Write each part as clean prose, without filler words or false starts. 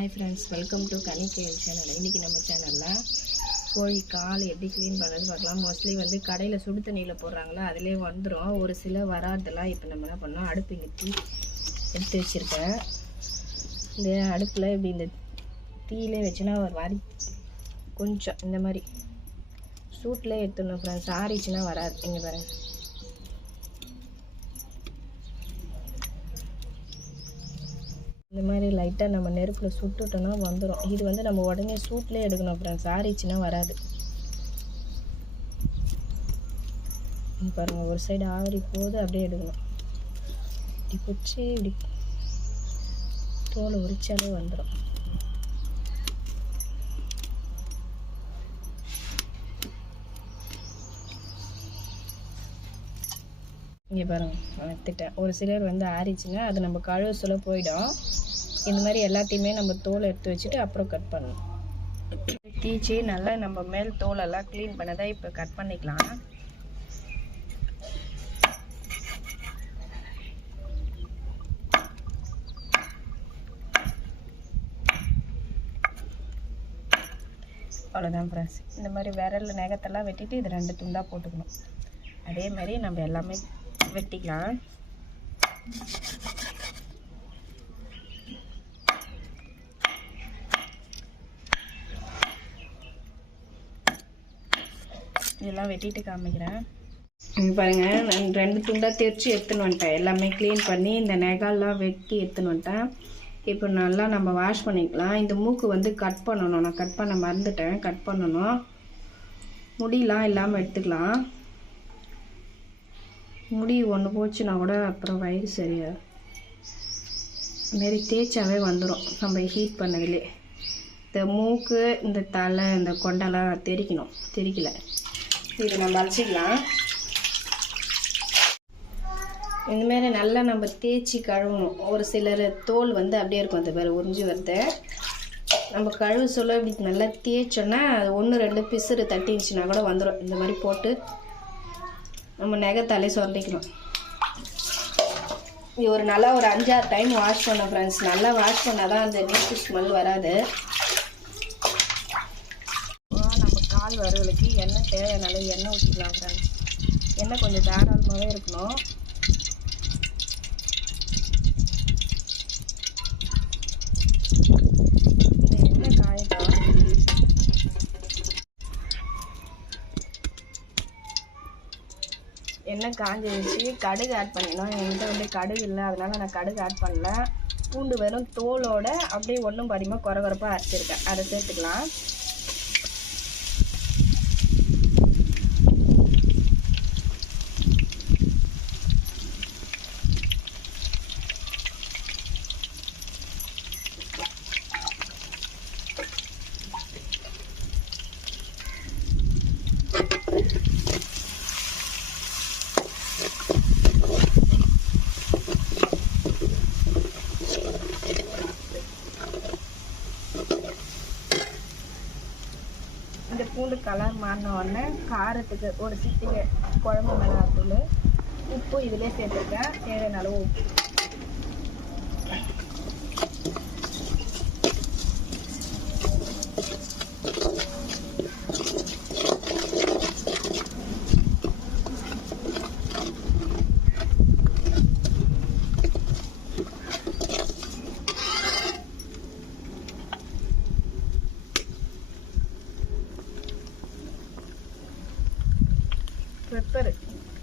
Hi friends, welcome to Kani KL channel. இன்னைக்கு நம்ம சேனல்ல கோழி கால் எப்படி க்ளீன் பண்ணுறது பார்க்கலாம். மோஸ்ட்லி வந்து கடையில் சுடு தண்ணியில் போடுறாங்களா, அதிலே வந்துடும். ஒரு சில வராதெல்லாம் இப்போ நம்ம என்ன பண்ணோம், அடுப்பு இங்கே தீ எடுத்து வச்சுருக்கேன். இந்த அடுப்பில் இப்படி இந்த தீயிலே வச்சுன்னா ஒரு மாதிரி கொஞ்சம் இந்த மாதிரி சூட்டில் எடுத்துடணும் ஃப்ரெண்ட்ஸ். ஆறிச்சுன்னா வராது. இங்கே பாருங்கள், இந்த மாதிரி லைட்டாக நம்ம நெருப்பில் சுட்டுட்டோன்னா வந்துடும். இது வந்து நம்ம உடனே சூட்லேயே எடுக்கணும் ஃப்ரெண்ட்ஸ். ஆறிச்சுன்னா வராது. பாருங்கள், ஒரு சைடு ஆறி போது அப்படியே எடுக்கணும். இப்படி பிடிச்சி இப்படி தோலை உரிச்சாலே வந்துடும். இங்கே பாருங்கள், எடுத்துட்டேன். ஒரு சிலர் வந்து ஆறிச்சுன்னா அது நம்ம கழுவ சொல்ல போயிடும். இந்த மாதிரி எல்லாத்தையுமே நம்ம தோலை எடுத்து வச்சுட்டு அப்புறம் கட் பண்ணணும். தீச்சி நல்லா நம்ம மேல் தோலெல்லாம் க்ளீன் பண்ணதை இப்போ கட் பண்ணிக்கலாம். அவ்வளோதான் ஃப்ரெண்ட்ஸ். இந்த மாதிரி விரல் நகத்தெல்லாம் வெட்டிட்டு இது 2 துண்டாக போட்டுக்கணும். அதே மாதிரி நம்ம எல்லாமே வெட்டிக்கலாம். இதெல்லாம் வெட்டிட்டு காமிக்கிறேன். பாருங்கள், நான் 2 துண்டாக தெரிச்சு எடுத்துன்னு வந்துட்டேன். எல்லாமே க்ளீன் பண்ணி இந்த நெகால்லாம் வெட்டி எடுத்துன்னு வந்துட்டேன். இப்போ நல்லா நம்ம வாஷ் பண்ணிக்கலாம். இந்த மூக்கு வந்து கட் பண்ணணும். நான் கட் பண்ண மறந்துட்டேன், கட் பண்ணணும். முடியெலாம் இல்லாமல் எடுத்துக்கலாம். முடி ஒன்று போச்சுன்னா கூட அப்புறம் வயிறு சரியாக மாரி தேய்ச்சாவே வந்துடும். நம்ம ஹீட் பண்ணதிலே இந்த மூக்கு, இந்த தலை, இந்த கொண்டெல்லாம் தெரிக்கலை. இது நம்ம அரைச்சிக்கலாம். இந்தமாரி நல்லா நம்ம தேய்ச்சி கழுவணும். ஒரு சிலர் தோல் வந்து அப்படியே இருக்கும், அந்த பேர் உறிஞ்சி வருது. நம்ம கழுவு சொல்ல இப்படி நல்லா தேய்ச்சோன்னா அது 1-2 பிசுறு தட்டிச்சுன்னா கூட வந்துடும். இந்த மாதிரி போட்டு நம்ம நெகத்தாலே சுரண்டிக்கணும். இது ஒரு 5-6 டைம் வாஷ் பண்ணோம் ஃப்ரெண்ட்ஸ். நல்லா வாஷ் பண்ணால் தான் அந்த நீட்டு ஸ்மெல் வராது. நம்ம கால் வறுவலுக்கு எண்ணெய் தேவையான எண்ணெய் ஊற்றிக்கலாம் ஃப்ரெண்ட்ஸ். எண்ணெய் கொஞ்சம் தாராளமாகவே இருக்கணும். இந்த எண்ணெய் காயட்டும். எண்ணெய் காஞ்சிடுச்சு. கடுகு ஆட் பண்ணிடணும். என்கிட்ட வந்து கடுகு இல்லை, அதனால நான் கடுகு ஆட் பண்ணல. பூண்டு வெறும் தோலோட அப்படியே ஒன்றும் பாதியமாக குறகுறப்பாக அரைச்சிருக்கேன், அதை சேர்த்துக்கலாம். இந்த பூண்டு கலர் மாறின உடனே காரத்துக்கு ஒரு சிட்டிகை குழம்பு மிளகாத்தூள், உப்பு இதிலே சேர்த்துருக்கேன். தேவையான அளவு உப்பு. பெப்பர்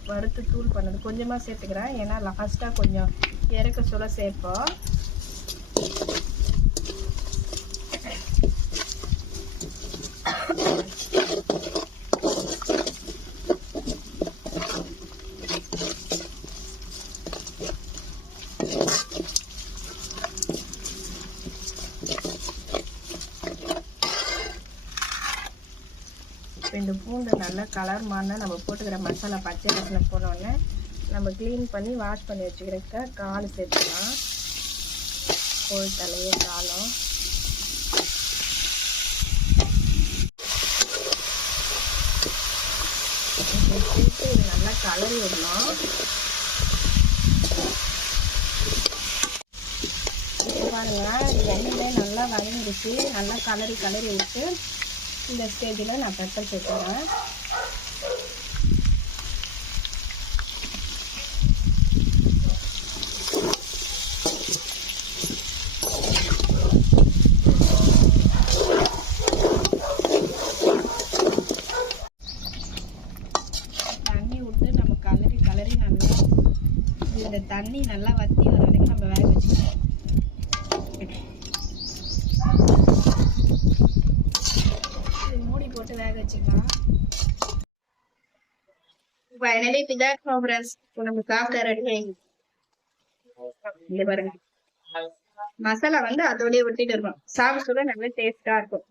வறுத்து தூள் பண்ணது கொஞ்சமாக சேர்த்துக்கிறேன். ஏன்னா லாஸ்ட்டாக கொஞ்சம் இறக்க சொல்ல சேர்ப்போம். இந்த பூண்டு நல்லா கலர் மாறினா நம்ம போட்டுக்கிற மசாலா பச்சை வாசனை போனோடனே நம்ம க்ளீன் பண்ணி வாஷ் பண்ணி வச்சுக்கிறக்க கால் சேர்த்துக்கலாம். கோழி தலையே காலம் சேர்த்து இது நல்லா கலரி விடணும். பாருங்க எண்ணெயிலே நல்லா வதங்கிடுச்சு. நல்லா கலரி விட்டு இந்த ஸ்டேஜில் நான் பெப்பர் சேர்த்துறேன். தண்ணி விட்டு நம்ம கலரி நல்லா இந்த தண்ணி நல்லா வத்தி வர வரைக்கும் நம்ம வேக வச்சுக்கலாம். மூடி போட்டு வேக வச்சுக்கலாம். ஃபைனலி பிதாட் ப்ரோக்ரஸ் நம்ம சாப்பிட ரெடி. இங்க பாருங்க மசாலா வந்து அதோடய விட்டுட்டு இருக்கும். சாப்பிட சொல்ல நல்லா டேஸ்டா இருக்கும்.